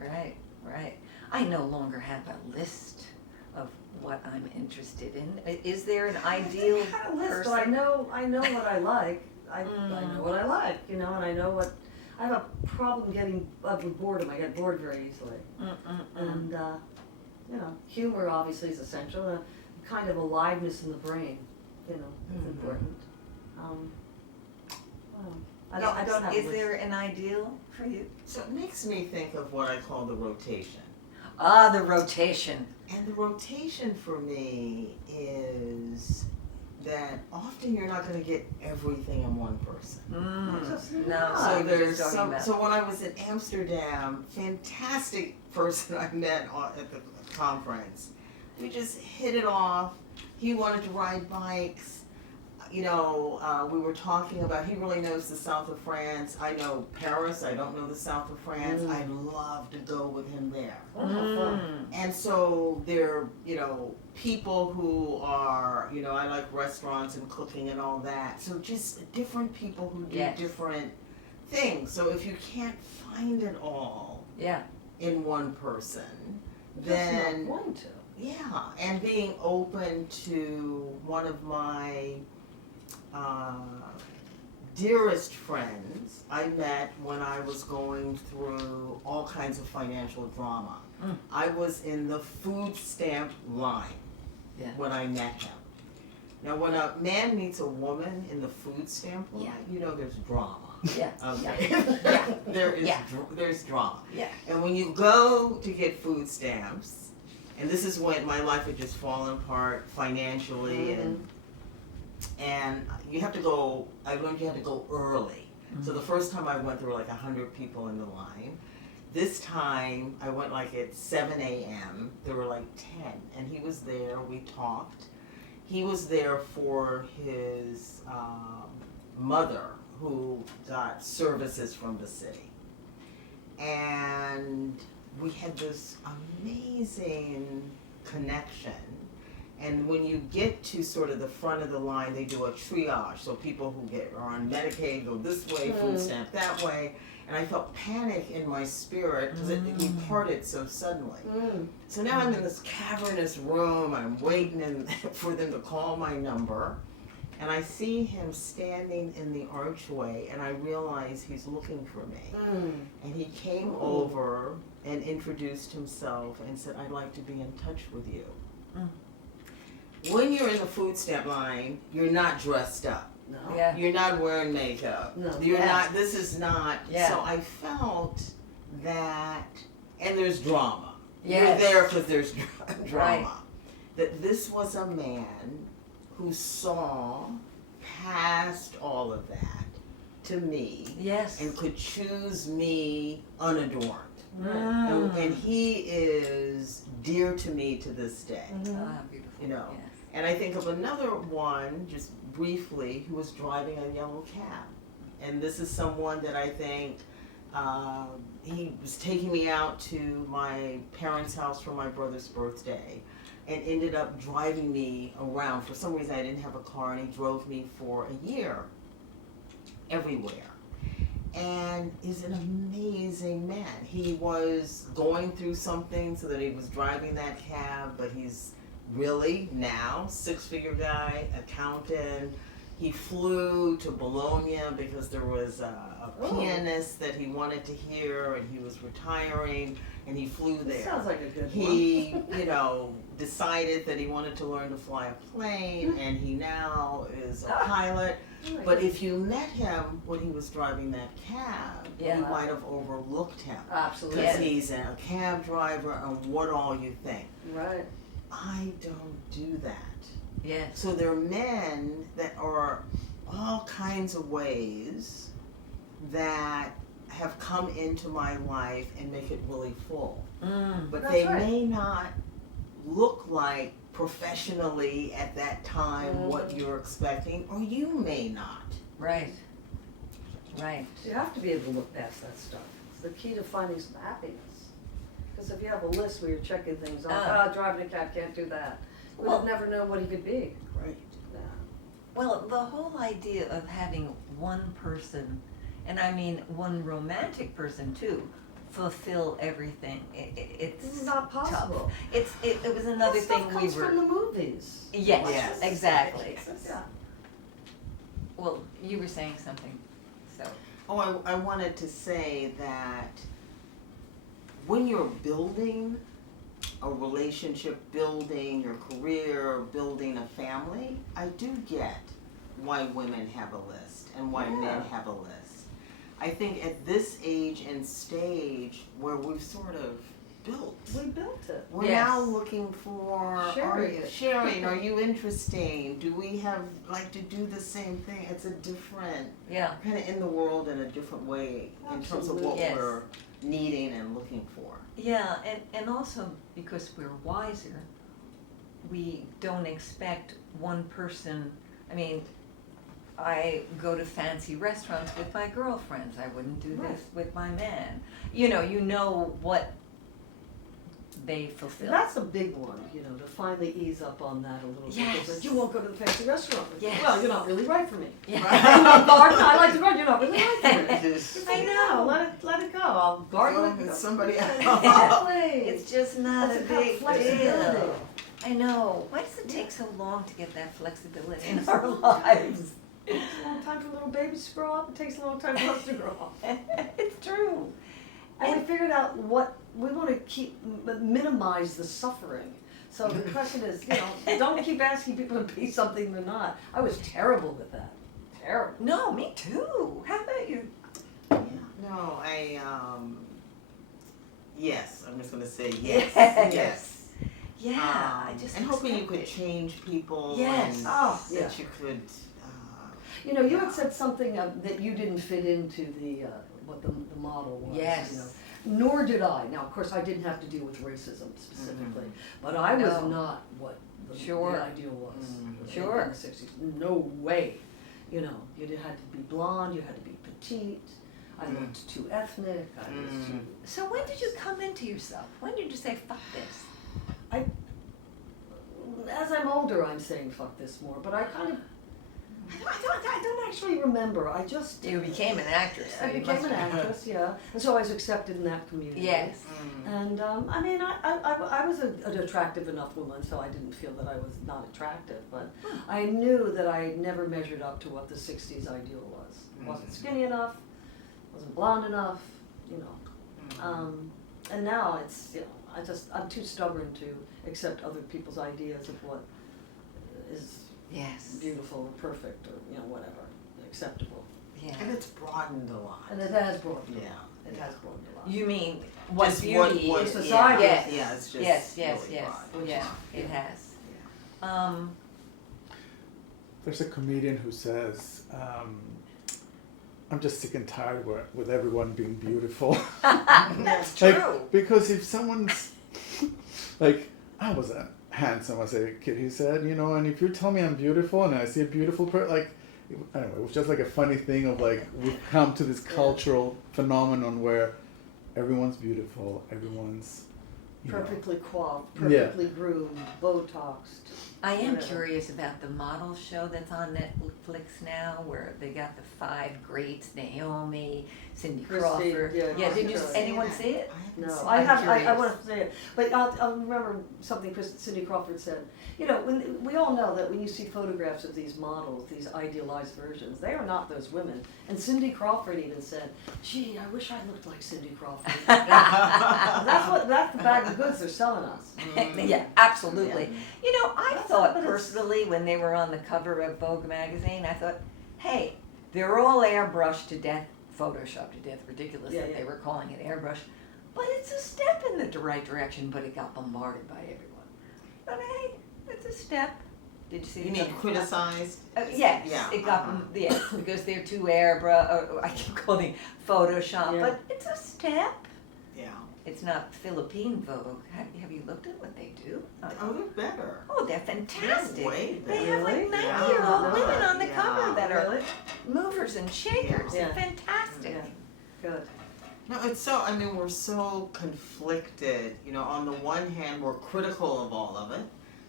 Right. Right. I no longer have a list of what I'm interested in. Is there an ideal I had a list, person? but I know what I like. I know what I like, and I know what. I have a problem getting with boredom. I get bored very easily. And humor obviously is essential. A kind of aliveness in the brain, is important. I don't have a Is list. there an ideal for you? So it makes me think of what I call the rotation. Ah, the rotation. And the rotation for me is that often you're not going to get everything in one person. Just No, not. so So you're there's just talking some. about. So when I was in Amsterdam, fantastic person I met at the conference. We just hit it off. He wanted to ride bikes. We were talking about, he really knows the south of France. I know Paris. I don't know the south of France. I'd love to go with him there. Oh, how fun. And so there, people who are, I like restaurants and cooking and all that. So just different people who do Yes. different things. So if you can't find it all Yeah. in one person, That's then not going to. yeah, and being open to one of my dearest friends I met when I was going through all kinds of financial drama. I was in the food stamp line. when I met him. Now, when a man meets a woman in the food stamp line, there's drama. Yeah. Okay. Yeah. There's drama. Yeah. And when you go to get food stamps, and this is when my life had just fallen apart financially, and you have to go. I learned you had to go early. So the first time I went, there were like 100 people in the line. This time I went like at 7 a.m. There were like 10, and he was there. We talked. He was there for his mother, who got services from the city. And we had this amazing connection. And when you get to sort of the front of the line, they do a triage. So people who are on Medicaid go this way, food stamp that way. And I felt panic in my spirit because we parted so suddenly. So now I'm in this cavernous room. I'm waiting for them to call my number. And I see him standing in the archway, and I realize he's looking for me. And he came over and introduced himself and said, I'd like to be in touch with you. When you're in the food stamp line, you're not dressed up. No. Yeah. You're not wearing makeup. No. You're not, this is not. So I felt that, and there's drama. Yes. You're there because there's drama. Right. That this was a man who saw past all of that to me. Yes. And could choose me unadorned. Mm. And he is dear to me to this day. Ah, beautiful. You know. Yes. And I think of another one, just briefly, who was driving a yellow cab. And this is someone that I think, he was taking me out to my parents' house for my brother's birthday and ended up driving me around. For some reason I didn't have a car, and he drove me for a year everywhere. And is an amazing man. He was going through something so that he was driving that cab, but he's really now six-figure guy, accountant. He flew to Bologna because there was a pianist that he wanted to hear, and he was retiring, and he flew there. Sounds like a good one. He, decided that he wanted to learn to fly a plane, and he now is a pilot. But if you met him when he was driving that cab, you might have overlooked him. Absolutely. Because he's a cab driver, and what all you think. Right. I don't do that. Yes. So there are men that are all kinds of ways that have come into my life and make it really full. But That's they right. may not look like professionally at that time what you're expecting, or you may not. Right. Right. You have to be able to look past that stuff. It's the key to finding some happiness. Because if you have a list where you're checking things off, driving a cab, can't do that. We'd Well- never know what he could be. Right. Yeah. Well, the whole idea of having one person, and I mean one romantic person too, fulfill everything, it's This is not tough. possible. It was another That stuff thing comes we were. from the movies. Yes, Yes. exactly. Yeah. Well, you were saying something, so. Oh, I wanted to say that when you're building a relationship, building your career, building a family, I do get why women have a list and why men have a list. I think at this age and stage where we've sort of built, We built it. we're Yes. now looking for sharing. Are you interesting? Do we have like to do the same thing? It's a different Yeah. kind of in the world in a different way in terms of what Absolutely. Yes. we're needing and looking for. Yeah, and also because we're wiser, we don't expect one person. I mean, I go to fancy restaurants with my girlfriends. I wouldn't do this with my man. You know what they fulfill. That's a big one, to finally ease up on that a little bit. Yes. Because you won't go to the fancy restaurant with me. Yes. Well, you're not really right for me. Yeah. I'm not garden. I like to garden. You're not really right for me. I know. Let it go. I'll garden Well, with it's somebody Yeah, else. Exactly. It's just not That's a about big flexibility. deal. I know. Why does it take so long to get that flexibility in our lives? It takes a long time for little babies to grow up. It takes a long time for us to grow up. It's true. And we figured out what we want to minimize the suffering. So the question is, don't keep asking people to be something they're not. I was terrible with that. Terrible. No, me too. How about you? No, yes, I'm just gonna say yes. Yes. Yeah, I just and hoping you accept could it. change people Yes. and Oh, yeah. that you could You had said something that you didn't fit into what the model was. Yes. Nor did I. Now, of course, I didn't have to deal with racism specifically, but I was No. not what the ideal was Sure. in the 60s. No way. You had to be blonde, you had to be petite. I looked too ethnic. I was too. So when did you come into yourself? When did you say, fuck this? As I'm older, I'm saying fuck this more, but I kind of. I don't actually remember. I just. You became an actress. So I became an actress, yeah, and so I was accepted in that community. Yes. And I was an attractive enough woman, so I didn't feel that I was not attractive, but I knew that I had never measured up to what the 60s ideal was. Wasn't skinny enough, wasn't blonde enough, and now it's, I'm too stubborn to accept other people's ideas of what is Yes. beautiful or perfect or, whatever, acceptable. Yeah. and it's broadened a lot. And it has broadened a Yeah. lot. It has broadened a lot. You mean what Just beauty what is? society Yes. Yeah, it's just Yes, really yes. broad. Yeah, it has. There's a comedian who says, I'm just sick and tired with everyone being beautiful. That's true. Like, because if someone's like, I was handsome as a kid, he said, and if you tell me I'm beautiful and I see a beautiful person, anyway, it was just like a funny thing of we've come to this cultural phenomenon where everyone's beautiful, everyone's Perfectly coiffed, perfectly groomed, Botoxed. I am whatever. curious about the model show that's on Netflix now, where they got the 5 greats: Naomi, Cindy Christy, Crawford. yeah, Did sure. anyone see it? No, I want to say it, but I'll remember something Cindy Crawford said. When we all know that when you see photographs of these models, these idealized versions, they are not those women. And Cindy Crawford even said, "Gee, I wish I looked like Cindy Crawford." That's the bag of goods they're selling us. Yeah, absolutely. Yeah. I thought personally when they were on the cover of Vogue magazine, I thought, hey, they're all airbrushed to death, photoshopped to death, ridiculous that they were calling it airbrush. But it's a step in the right direction, but it got bombarded by everyone. But hey, it's a step. Did you see? You mean criticized? Yes, Yeah, it got yes, because they're too airbrush. I keep calling Photoshop, Yeah. but it's a step. Yeah. It's not Philippine Vogue. Have you looked at what they do? Oh, they're better. Oh, they're fantastic. They're way They better. have like Really? 90-year-old Yeah. women on the Yeah. cover that are Really? movers and shakers. Yeah. They're fantastic. Yeah. Good. No, we're so conflicted. On the one hand, we're critical of all of it,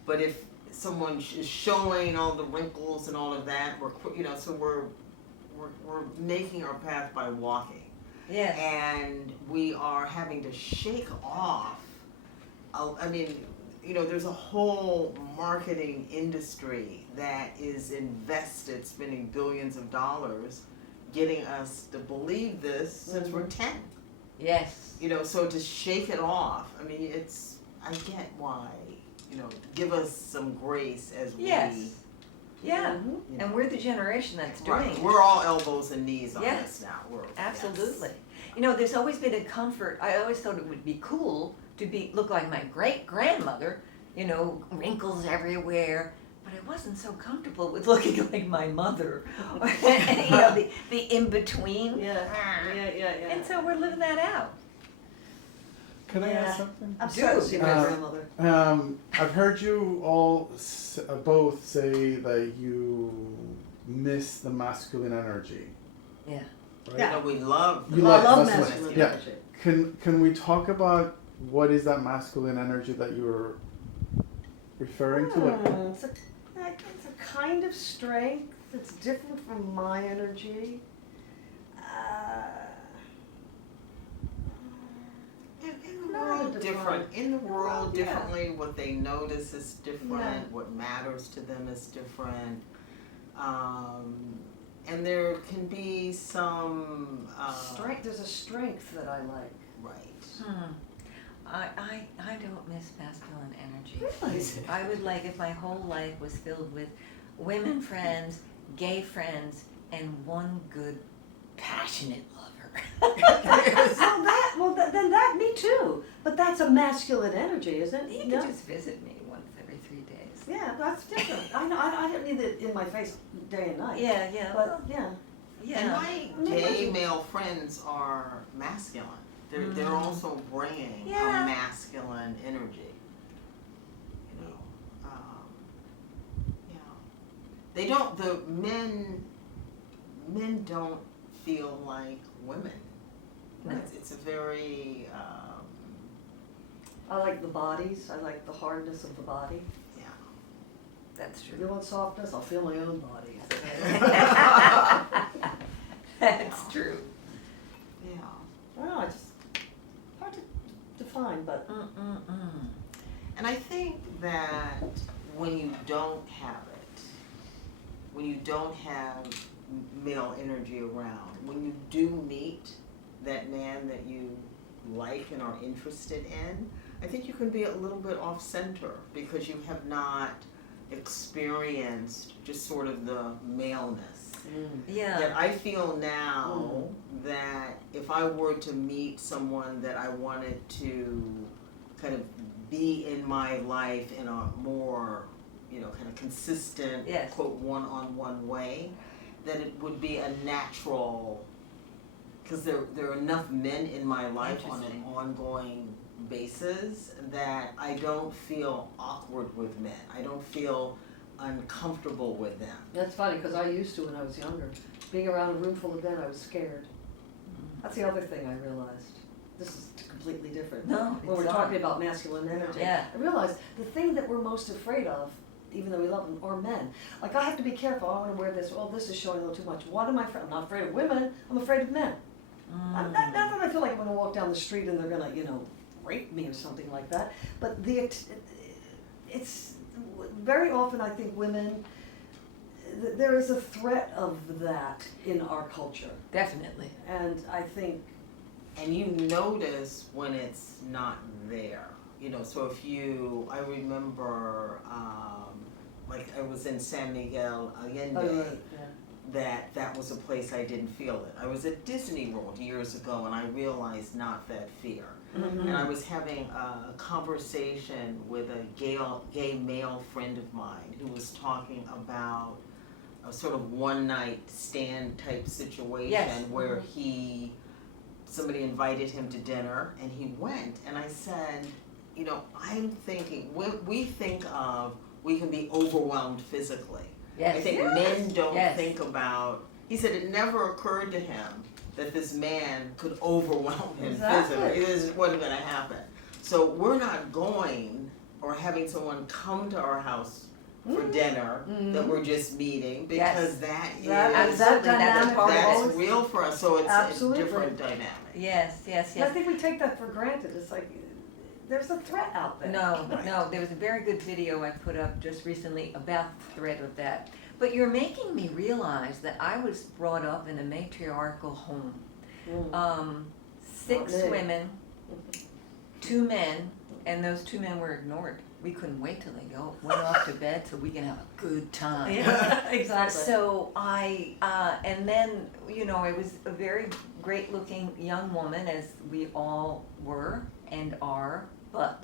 but if someone is showing all the wrinkles and all of that, so we're making our path by walking. Yes. And we are having to shake off. There's a whole marketing industry that is invested, spending billions of dollars, getting us to believe this since we're 10. Yes. So to shake it off, I get why, give us some grace as Yes. Yeah. Mhm. And we're the generation that's doing Right. it. We're all elbows and knees on Yes. this now. Absolutely. There's always been a comfort. I always thought it would be cool to look like my great-grandmother, wrinkles everywhere. But I wasn't so comfortable with looking like my mother. The in-between. Yeah. And so we're living that out. Can I Yeah. ask something? I'm sorry to see my grandmother. I've heard you all both say that you miss the masculine energy. Yeah. Right? We love. You I love masculine. masculine Yeah. energy. Can we talk about what is that masculine energy that you're referring to? It's a kind of strength that's different from my energy. In the world, different. In the world, differently. What they notice is different. Yeah. What matters to them is different. And there can be some Strength. There's a strength that I like. Right. I don't miss masculine energy. Really? I would like if my whole life was filled with women friends, gay friends, and one good, passionate lover. Then that, me too. But that's a masculine energy, isn't it? He could just visit me once every 3 days. Yeah, that's different. I know, I don't need it in my face day and night. Yeah. But, yeah. And my gay male friends are masculine. They're also bringing Yeah. a masculine energy. You know, yeah. They don't. The men don't feel like women. No. It's a very I like the bodies. I like the hardness of the body. yeah. That's You true. want softness? I'll feel my own body. That's true. Yeah. I don't know, it's hard to define, but And I think that when you don't have it, when you don't have male energy around, when you do meet that man that you like and are interested in, I think you can be a little bit off center because you have not experienced just sort of the maleness. Yeah. That I feel now that if I were to meet someone that I wanted to kind of be in my life in a more, kind of consistent, Yes. quote, one-on-one way, that it would be a natural, because there are enough men in my life on an ongoing basis that I don't feel awkward with men. I don't feel uncomfortable with them. that's funny because I used to when I was younger. Being around a room full of men, I was scared. That's the other thing I realized. This is completely different. No, When we're it's talking not. about masculine energy, Yeah. I realized the thing that we're most afraid of, even though we love them, are men. Like I have to be careful. I want to wear this. Oh, this is showing a little too much. What am I afraid? I'm not afraid of women. I'm afraid of men. Not that I feel like I'm going to walk down the street and they're going to, rape me or something like that. But it's very often I think women, there is a threat of that in our culture. Definitely. And I think, And you notice when it's not there. So I remember, like I was in San Miguel Allende, that was a place I didn't feel it. I was at Disney World years ago and I realized not that fear. And I was having a conversation with a gay male friend of mine who was talking about a sort of one night stand type situation Yes. where somebody invited him to dinner and he went, and I said, I'm thinking, we think of, we can be overwhelmed physically. Yes. I think Yes. men don't Yes. think about, he said it never occurred to him that this man could overwhelm him Exactly. physically. This wasn't going to happen. So we're not going or having someone come to our house for dinner that we're just meeting, because Yes. that is Absolutely, that's dynamic a part of that's it. real for us. So it's a Absolutely. different dynamic. Yes. I think we take that for granted. It's like, there's a threat out there. No, there was a very good video I put up just recently about the threat of that. But you're making me realize that I was brought up in a matriarchal home. 6 Not me. women, 2 men, and those 2 men were ignored. We couldn't wait till they went off to bed so we can have a good time. Yeah, exactly. So and then, I was a very great looking young woman, as we all were and are, but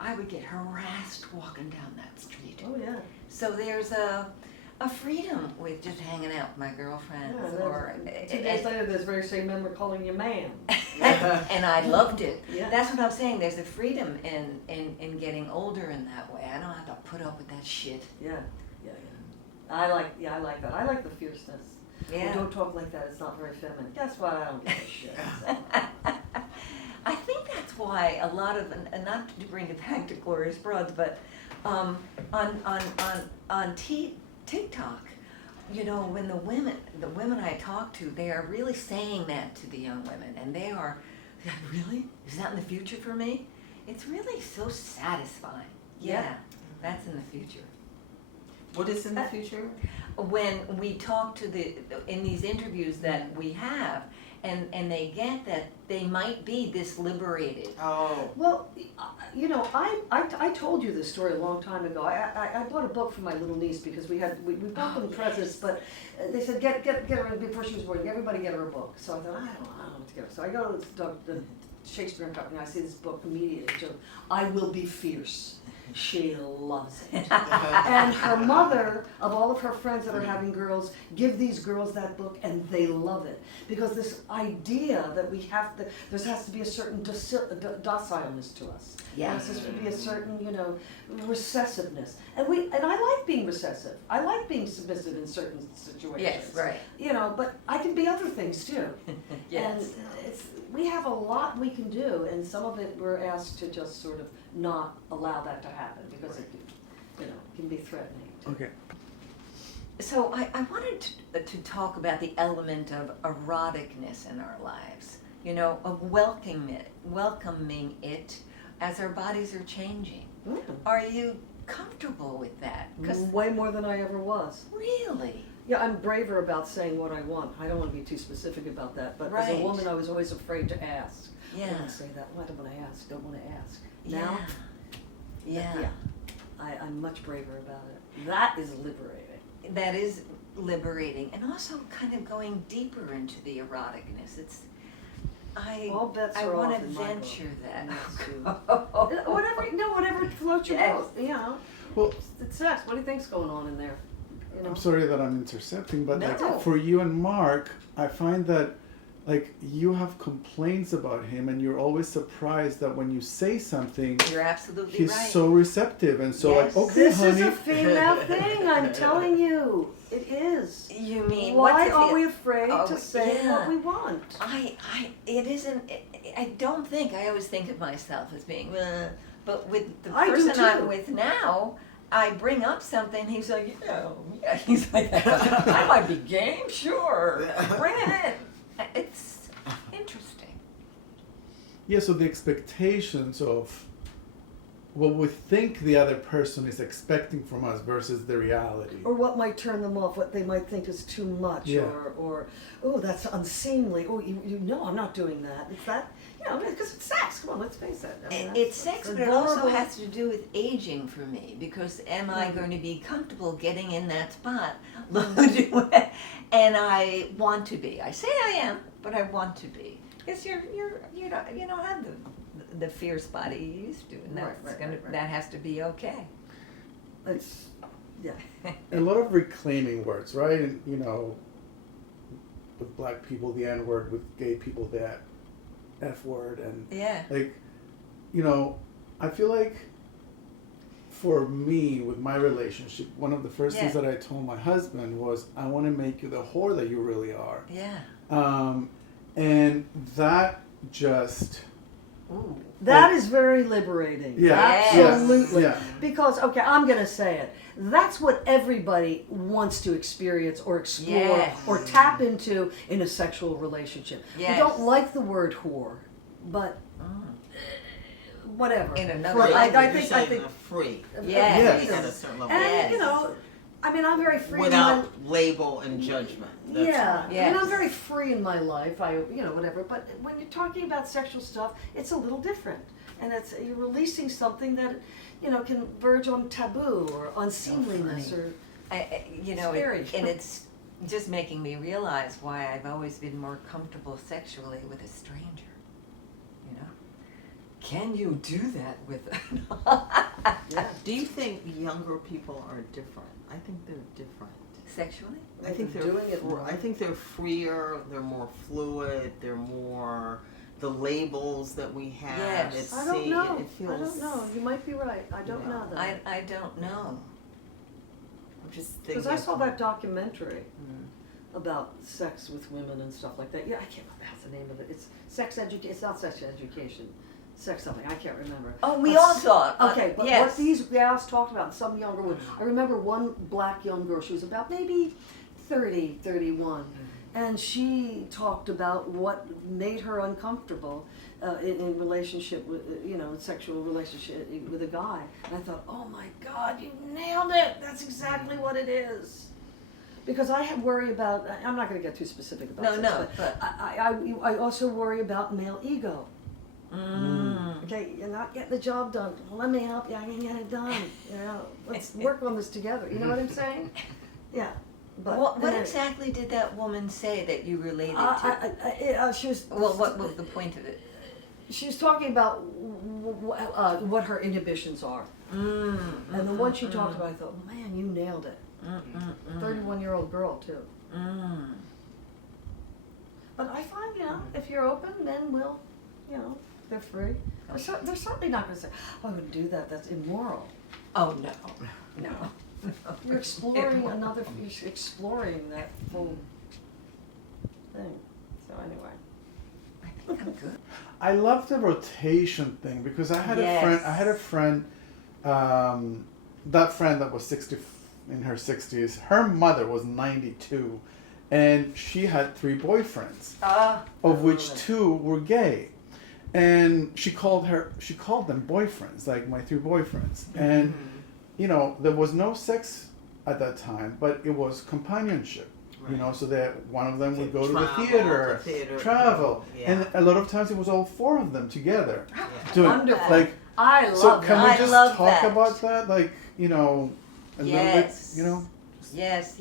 I would get harassed walking down that street. Oh, yeah. So there's a freedom with just hanging out with my girlfriends. Yeah, 2 days later, this very same member calling you man. And I loved it. Yeah. That's what I'm saying. There's a freedom in getting older in that way. I don't have to put up with that shit. Yeah. I like that. I like the fierceness. Yeah. Well, don't talk like that. It's not very feminine. Guess what? I don't give a shit. I think that's why a lot of, and not to bring it back to Glorious Broads, but on TikTok, when the women I talk to, they are really saying that to the young women, and they are, really? Is that in the future for me? It's really so satisfying. Yeah, that's in the future. What is in the future? When we talk to in these interviews that we have, and they get that they might be this liberated. Oh. Well, you know, I told you this story a long time ago. I bought a book for my little niece because we bought them presents, but they said get her, before she was born, everybody get her a book. So I thought, I don't know what to get her. So I go to the Shakespeare Company, I see this book immediately. So, I Will Be Fierce. She loves it. And her mother, of all of her friends that are having girls, give these girls that book and they love it. Because this idea that we have to, there has to be a certain docileness to us. Yeah. There has to be a certain, you know, recessiveness. And I like being recessive. I like being submissive in certain situations. Yes, right. You know, but I can be other things too. Yes. And we have a lot we can do, and some of it we're asked to just sort of not allow that to happen because it, you know, can be threatening. Okay. So I wanted to talk about the element of eroticness in our lives, you know, of welcoming it as our bodies are changing. Mm. Are you comfortable with that? 'Cause Way more than I ever was. really? Yeah, I'm braver about saying what I want. I don't want to be too specific about that, but as a Right. woman I was always afraid to ask. I Yeah. don't want to say that. Why don't want to ask? Don't want to ask. Now, Yeah. I'm much braver about it. That is liberating. That is liberating, and also kind of going deeper into the eroticness. All bets I are want off to in my book. venture that. Whatever floats your Yes. boat. You know, Well, it's sex. What do you think's going on in there? You know? I'm sorry that I'm intercepting, but No. like for you and Mark, I find that like you have complaints about him, and you're always surprised that when you say something, You're absolutely he's right. so receptive and so Yes. like, okay, This honey. is a female thing. I'm telling you, it is. You mean Why what's are it- we afraid Oh, to say yeah. what we want? It isn't. I don't think. I always think of myself as being. But with the I do person too. I'm with now, I bring up something. He's like, yeah. He's like, I might be game, sure. Bring it in. It's interesting. Yeah, so the expectations of what we think the other person is expecting from us versus the reality. Or what might turn them off, what they might think is too much, Yeah. or oh, that's unseemly. Oh, you know, I'm not doing that. It's that, you know, because it's sex. Come on, let's face it. I mean, It's sex, but it also adorable. has to do with aging for me, because am I going to be comfortable getting in that spot? And I want to be. I say I am, but I want to be. Because you don't have the fierce body you used to, and that's Right. that has to be okay. It's, yeah. A lot of reclaiming words, right? And you know, with black people the N word, with gay people the F word, and Yeah. like, you know, I feel like for me with my relationship, one of the first things Yeah. that I told my husband was, I want to make you the whore that you really are. Yeah. And that just Ooh. That is very liberating. yeah, Absolutely. yeah. Because, okay, I'm going to say it. That's what everybody wants to experience or explore Yes. or tap into in a sexual relationship. Yes. We don't like the word whore, but whatever. In another Free. language. I You're think saying a free. Yes. Free at a certain level. And, Yes. you know, I mean, I'm very free. Without label and judgment. That's Yeah, right. Yes. and I'm very free in my life. Whatever. But when you're talking about sexual stuff, it's a little different, and you're releasing something that, can verge on taboo or unseemliness or. And it's just making me realize why I've always been more comfortable sexually with a stranger. You know, can you do that with? Yeah. Do you think younger people are different? I think they're different. Sexually? I think They're they're doing it more. I think they're freer. They're more fluid. They're more the labels that we have. Yes. It's I don't seen- know. It feels. I don't know. You might be right. I don't Yeah. know that. I don't know. I'm just thinking. Because I saw that documentary Mm. about sex with women and stuff like that. Yeah, I can't remember that's the name of it. It's sex education. It's not sex education. Sex something. I can't remember. Oh, we But all saw it. Okay, but yes. what these gals talked about, some younger women. I remember one black young girl, she was about maybe 30, 31. And she talked about what made her uncomfortable in relationship with, sexual relationship with a guy. And I thought, oh my God, you nailed it. That's exactly what it is. Because I worry about, I'm not going to get too specific about No, this, no, but I also worry about male ego. mm. Okay, you're not getting the job done. Well, let me help you. I can get it done. You know, let's work on this together. You know what I'm saying? Yeah. But What anyway, exactly did that woman say that you related to? she was. Well, what was the point of it? She was talking about what her inhibitions are. And the one she talked about, I thought, man, you nailed it. 31-year-old girl too. But I find, you know, if you're open, men will, you know, they're free. They're certainly not going to say, oh, I would do that. That's immoral. Oh no. You're exploring you're exploring that full thing. So anyway. I think I'm good. I love the rotation thing because I had a friend, that friend that was 60, in her 60s, her mother was 92, and she had 3 boyfriends, of which 2 were gay. And she called them boyfriends, like my 3 boyfriends. And, you know, there was no sex at that time, but it was companionship. Right. You know, so that one of them would go to the theater, travel, and a lot of times it was all 4 of them together. Doing, wonderful. Like, I love so can that. we just I love talk that. about that? Like, you know, a little bit, you know? Yes.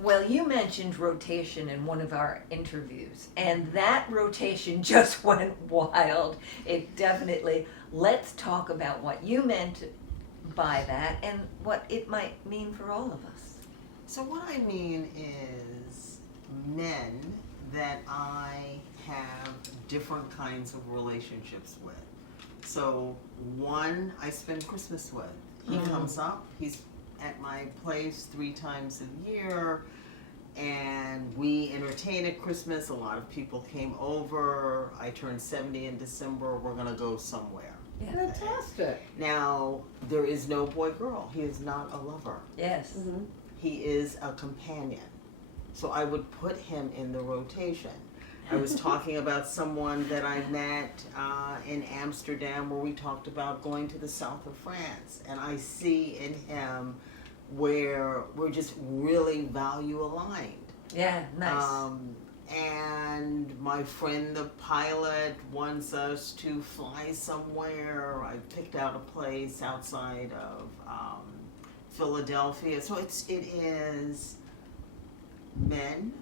Well, you mentioned rotation in one of our interviews, and that rotation just went wild. It definitely. Let's talk about what you meant by that and what it might mean for all of us. So what I mean is men that I have different kinds of relationships with. So one I spend Christmas with. He comes up, he's at my place 3 times a year, and we entertain at Christmas. A lot of people came over. I turned 70 in December. We're gonna go somewhere. Yeah. Fantastic. Now, there is no boy-girl. He is not a lover. Yes. He is a companion. So I would put him in the rotation. I was talking about someone that I met in Amsterdam where we talked about going to the south of France. And I see in him where we're just really value aligned. Yeah, nice. And my friend the pilot wants us to fly somewhere. I picked out a place outside of Philadelphia. So it is men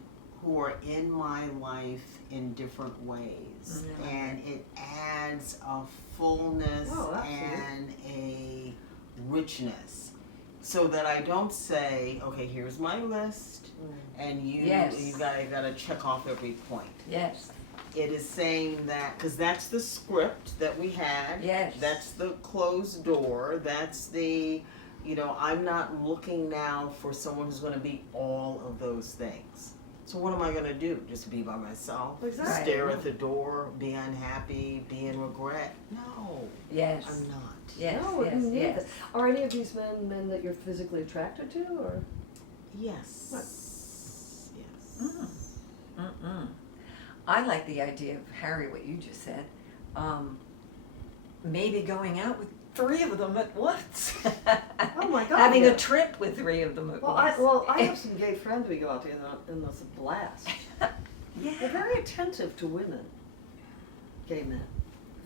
who are in my life in different ways. And it adds a fullness and a richness. So that I don't say, okay, here's my list, and you gotta check off every point. Yes. It is saying that, because that's the script that we had. Yes. That's the closed door. That's the, you know, I'm not looking now for someone who's gonna be all of those things. So what am I gonna do? Just be by myself? Exactly. Stare at the door, be unhappy, be in regret? No. Yes. I'm not. Yes. No, Yes. you need Yes. that. Are any of these men that you're physically attracted to, or? Yes. What? Yes. I like the idea of, Harry, what you just said. Maybe going out with 3 of them at once. Oh my God! Having a trip with 3 of them at once. I have some gay friends we go out to, and it's a blast. Yeah. They're very attentive to women. Gay men.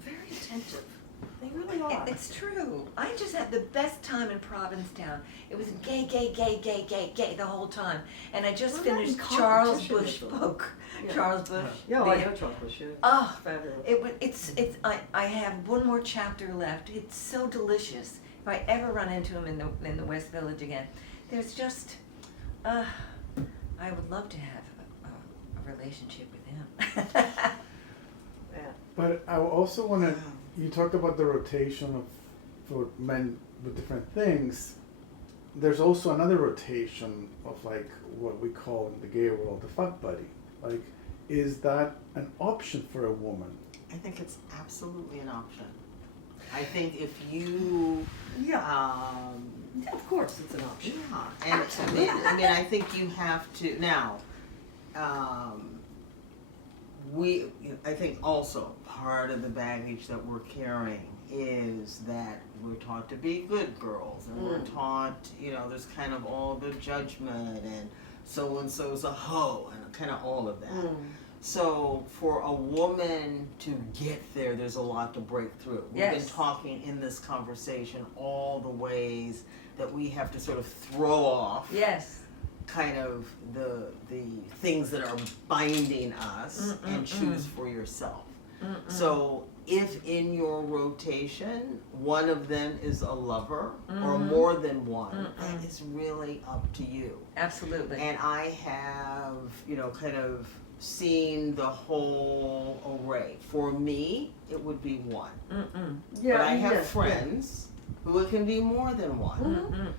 Very attentive. They really are. It's true. I just had the best time in Provincetown. It was gay the whole time. And I just We're not in finished Charles competition Bush with them. book. Yeah. Charles Bush. Yeah, I know Charles Bush. Oh, Fabulous. I have one more chapter left. It's so delicious. If I ever run into him in the West Village again, there's just, I would love to have a relationship with him. Yeah. But I also want to, you talked about the rotation of for men with different things. There's also another rotation of like what we call in the gay world the fuck buddy. Like, is that an option for a woman? I think it's absolutely an option. I think if you, Of course, it's an option. yeah, and I mean, I think you have to now. I think also part of the baggage that we're carrying is that we're taught to be good girls, and we're taught, you know, there's kind of all the judgment, and so-and-so's a hoe, and kind of all of that. So for a woman to get there, there's a lot to break through. We've been talking in this conversation all the ways that we have to sort of throw off kind of the things that are binding us and choose for yourself. So if in your rotation one of them is a lover or more than one, that is really up to you. Absolutely. And I have, you know, kind of seen the whole array. For me, it would be one. Yeah, but I have friends who it can be more than one.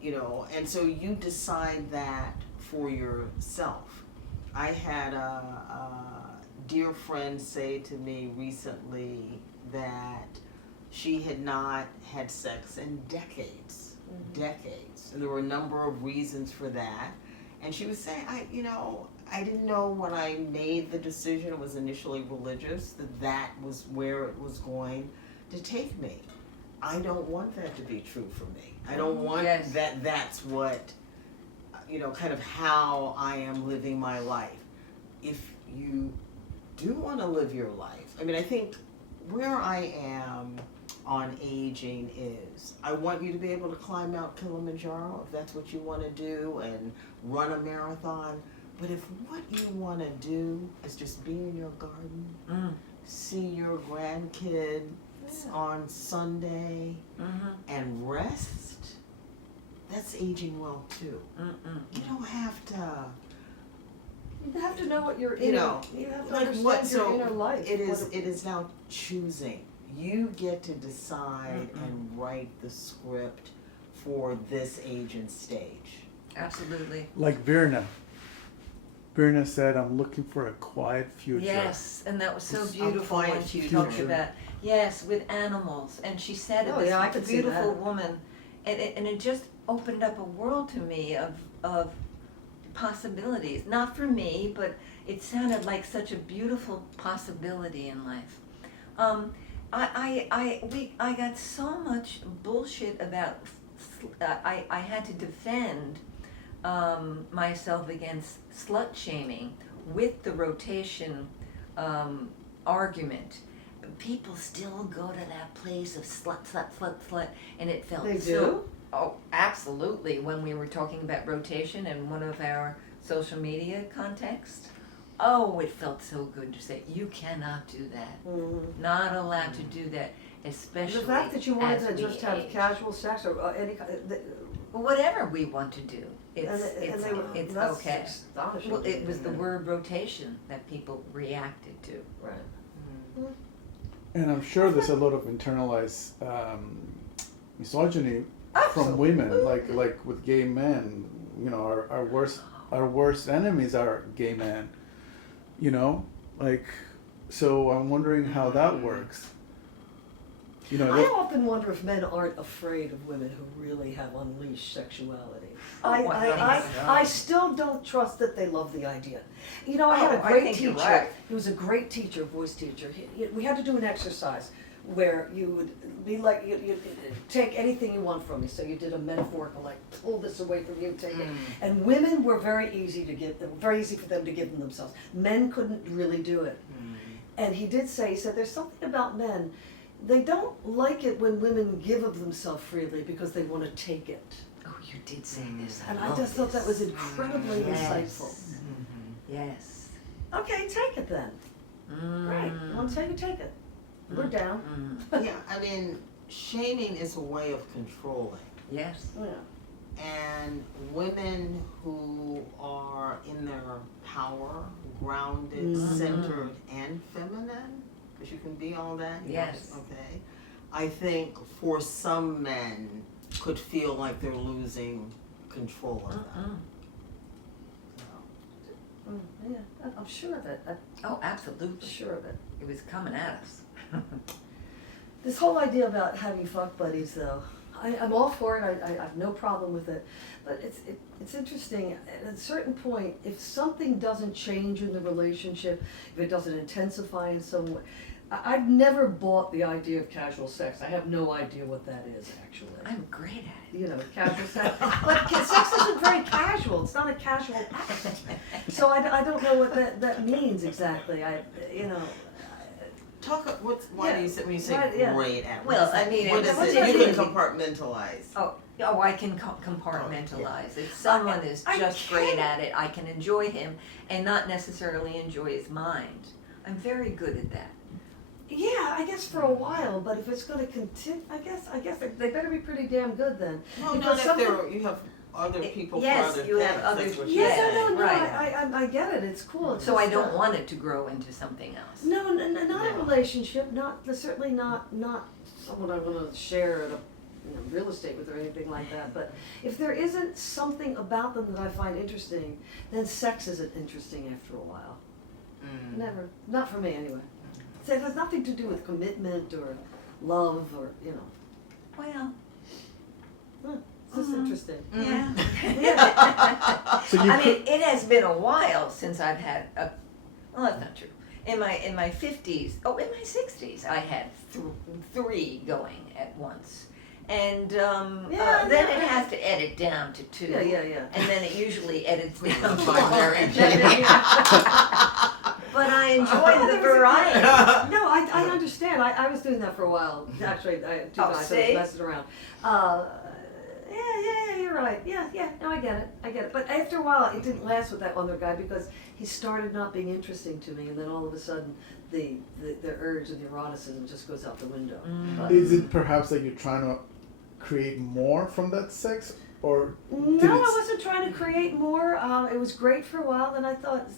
You know, and so you decide that for yourself. I had a dear friend say to me recently that she had not had sex in decades. And there were a number of reasons for that. And she was saying, I didn't know when I made the decision, it was initially religious, that was where it was going to take me. I don't want that to be true for me. I don't want that's what, you know, kind of how I am living my life. If you do want to live your life, I mean, I think where I am on aging is, I want you to be able to climb Mount Kilimanjaro if that's what you want to do, and run a marathon. But if what you want to do is just be in your garden, see your grandkids on Sunday, and rest, that's aging well too. You don't have to. You have to know what your You know, you have to like understand what, your so inner life. it is now choosing. You get to decide and write the script for this age and stage. Absolutely. Like Virna. Virna said, I'm looking for a quiet future. Yes, and that was so It's a beautiful quiet when she future. talked about, with animals. And she said it, Oh, this yeah, I could see beautiful that. woman. And it just opened up a world to me of possibilities. Not for me, but it sounded like such a beautiful possibility in life. I got so much bullshit about, I had to defend myself against slut shaming with the rotation argument. People still go to that place of slut, and it felt They so. do? Oh, absolutely. When we were talking about rotation in one of our social media contexts, oh, it felt so good to say, you cannot do that. Not allowed to do that, especially The fact that you wanted as to we just have age. casual sex or any kind of, Whatever we want to do, and they were, it's that's okay. astonishing. Well, it was the word rotation that people reacted to. Right. And I'm sure there's a lot of internalized misogyny from women, like with gay men. You know, our worst enemies are gay men. You know, like, so I'm wondering how that works. You know, I often wonder if men aren't afraid of women who really have unleashed sexuality. I still don't trust that they love the idea. You know, I had a great teacher. Right. He was a great teacher, voice teacher. We had to do an exercise where you would be like, you'd take anything you want from me. So you did a metaphorical, like, pull this away from you, take it. And women were very easy for them to give themselves. Men couldn't really do it. And he said, there's something about men, they don't like it when women give of themselves freely because they want to take it. Oh, you did say this. And I just thought that was incredibly insightful. Yes. Okay, take it then. Right, you want to take it. We're down. Yeah, I mean, shaming is a way of controlling. Yes. Yeah. And women who are in their power, grounded, centered, and feminine, because you can be all that. Yes. Okay. I think for some men could feel like they're losing control of that. Yeah, I'm sure of it. Oh, I'm absolutely. sure of it. It was coming at us. This whole idea about having fuck buddies, though, I'm all for it. I have no problem with it. But it's interesting. At a certain point, if something doesn't change in the relationship, if it doesn't intensify in some way, I've never bought the idea of casual sex. I have no idea what that is, actually. I'm great at it. You know, casual sex. But sex isn't very casual. It's not a casual act. So I don't know what that means exactly. Why do you say, when you say Right, yeah. great at? Well, I mean, what it's is what's it? that You can mean? compartmentalize. Oh, I can compartmentalize. If someone is I just can. great at it, I can enjoy him and not necessarily enjoy his mind. I'm very good at that. Yeah, I guess for a while, but if it's going to continue, I guess they better be pretty damn good then. No, Because not if you have other people Yes, for other you have things. others- That's what Yes, you're Yeah, saying. no, right. I get it. It's cool. It's So I just, don't want it to grow into something else. No, not a No. relationship. Certainly not someone I want to share real estate with or anything like that. But if there isn't something about them that I find interesting, then sex isn't interesting after a while. Mm. Never, not for me anyway. So it has nothing to do with commitment or love or Well, it's just interesting. yeah. So you I could, mean, it has been a while since I've had a. Well, that's not true. In my 50s, in my 60s, I had three going at once, and then it has to edit down to two. Yeah. And then it usually edits down to Binary one. engineering. But I enjoy the variety. No, I understand. I was doing that for a while. Actually, two times I was see? messing around. Yeah, you're right. Yeah. No, I get it. But after a while, it didn't last with that other guy because he started not being interesting to me, and then all of a sudden, the urge and the eroticism just goes out the window. But, is it perhaps that you're trying to create more from that sex, or did no, I it wasn't trying to create more. It was great for a while. Then I thought,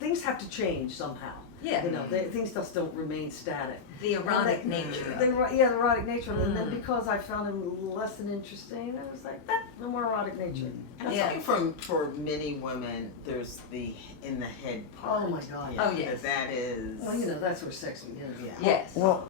things have to change somehow. Yeah. Things just don't remain static. The erotic nature of The it. erotic nature of it. And then because I found him less than interesting, I was like, no more erotic nature. And I Yeah. think for many women, there's the in the head part. Oh my God. Yeah, Oh, yes. That is. Well, that's where sex begins. Yeah. Yes. well